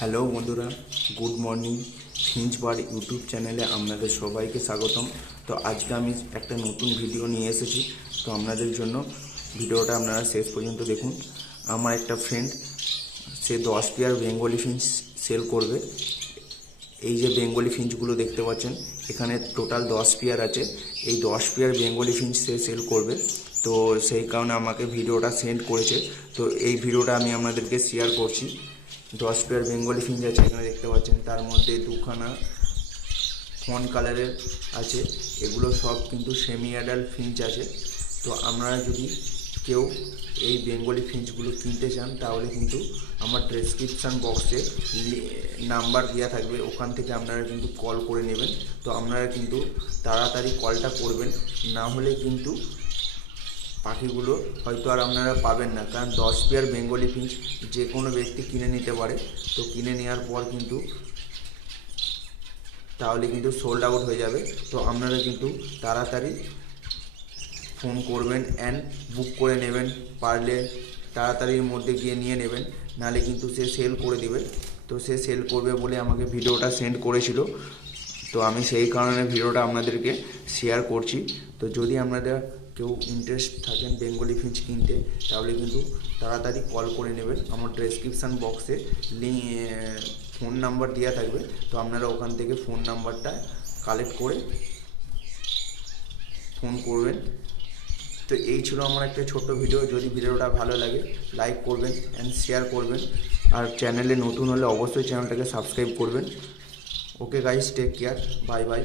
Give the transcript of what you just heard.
Hello বন্ধুরা, good morning. Finch bird YouTube চ্যানেলে আপনাদের সবাইকে স্বাগতম। তো আজকে আমি একটা নতুন ভিডিও নিয়ে এসেছি। তো আপনাদের জন্য ভিডিওটা আপনারা শেষ পর্যন্ত দেখুন। আমার একটা ফ্রেন্ড, সে 10 পেয়ার বেঙ্গলি ফিঞ্চ সেল করবে। এই যে বেঙ্গলি ফিঞ্চগুলো দেখতে পাচ্ছেন, এখানে টোটাল 10 পেয়ার আছে। এই 10 পেয়ার বেঙ্গলি ফিঞ্চ সে সেল করবে। তো সেই কারণে আমাকে ভিডিওটা সেন্ড করেছে। তো এই ভিডিওটা আমি আপনাদেরকে শেয়ার করছি। 10 পেয়ার বেঙ্গলি ফিঞ্চ আছে, এখানে দেখতে পাচ্ছেন। তার মধ্যে দুখানা ফন কালারের আছে। এগুলো সব কিন্তু সেমি অ্যাডাল্ট ফিঞ্চ আছে। তো আপনারা যদি কেউ এই বেঙ্গলি ফিঞ্চগুলো কিনতে চান, তাহলে কিন্তু আমার ডেসক্রিপশান বক্সে নাম্বার দেওয়া থাকবে, ওখান থেকে আপনারা কিন্তু কল করে নেবেন। তো আপনারা কিন্তু তাড়াতাড়ি কলটা করবেন, না হলে কিন্তু পাখিগুলো হয়তো আর আপনারা পাবেন না। কারণ 10 পেয়ার বেঙ্গলি ফিঞ্চ যে কোনো ব্যক্তি কিনে নিতে পারে। তো কিনে নেওয়ার পর কিন্তু তাহলে কিন্তু সোল্ড আউট হয়ে যাবে। তো আপনারা কিন্তু তাড়াতাড়ি ফোন করবেন অ্যান্ড বুক করে নেবেন। পারলে তাড়াতাড়ির মধ্যে গিয়ে নিয়ে নেবেন, নাহলে কিন্তু সে সেল করে দেবে। তো সে সেল করবে বলে আমাকে ভিডিওটা সেন্ড করেছিল। তো আমি সেই কারণে ভিডিওটা আপনাদেরকে শেয়ার করছি। তো যদি আপনারা কেউ ইন্টারেস্ট থাকেন বেঙ্গলি ফিঞ্চ কিনতে, তাহলে কিন্তু তাড়াতাড়ি কল করে নেবেন। আমার ডেসক্রিপশান বক্সে ফোন নাম্বার দেওয়া থাকবে। তো আপনারা ওখান থেকে ফোন নাম্বারটা কালেক্ট করে ফোন করবেন। তো এই ছিল আমার একটা ছোট্ট ভিডিও। যদি ভিডিওটা ভালো লাগে, লাইক করবেন অ্যান্ড শেয়ার করবেন। আর চ্যানেলে নতুন হলে অবশ্যই চ্যানেলটাকে সাবস্ক্রাইব করবেন। Okay guys, take care, bye by.